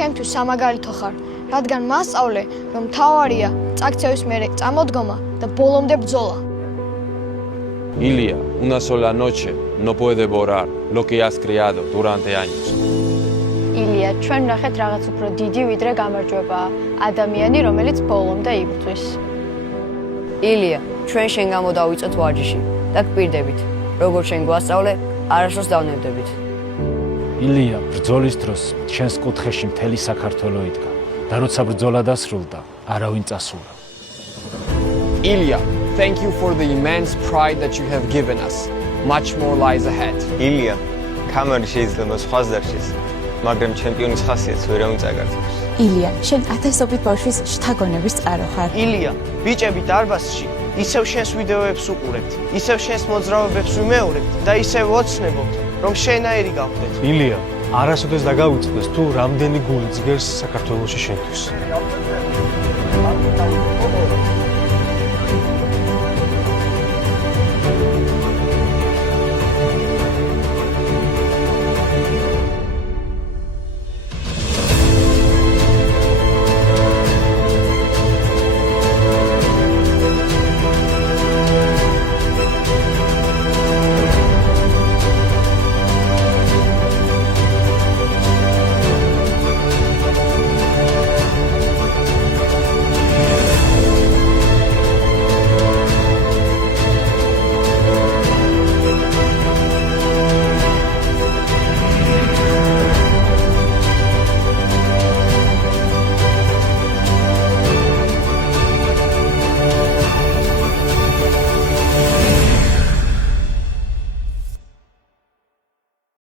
ჩემთვის სამაგალითო ხარ, რადგან მასწავლე, რომ მთავარია წაქცევის მერე წამოდგომა და ბოლომდე ბრძოლა. Ilia, una sola noche no puede borrar lo que has creado durante años. ილია, ჩვენ ნახეთ რაღაც უფრო დიდი ვიდრე გამარჯვებაა, ადამიანი, რომელიც ბოლომდე იბრძვის. ილია, ჩვენ შენ გამო დავიწყეთ ვარჯიში და გპირდებით, როგორც შენ გვასწავლე, არასდროს დავნებდებით. ილია, ბრძოლის დროს შენს კუთხეში მთელი საქართველო იდგა და როცა ბრძოლა დასრულდა, არავინ წასულა. Ilia, thank you for the immense pride that you have given us. Much more lies ahead. ილია, კამარი შეიძლება სხვას დარჩეს, მაგრამ ჩემპიონის ხასიათს ვერავინ წაგართავს. ილია, შენ ათასობით ბავშვის შთაგონების წყარო ხარ. ილია, ბიჭები დარბაზში ისევ შენს ვიდეოებს უყურებთ, ისევ შენს მოძრაობებს ვიმეორებთ და ისევ ოცნებობთ, რომ შენაირი გავხდეთ. ილია, არასოდეს დაგავიწყდეს თუ რამდენი გული ძგერს საქართველოში შენთვის.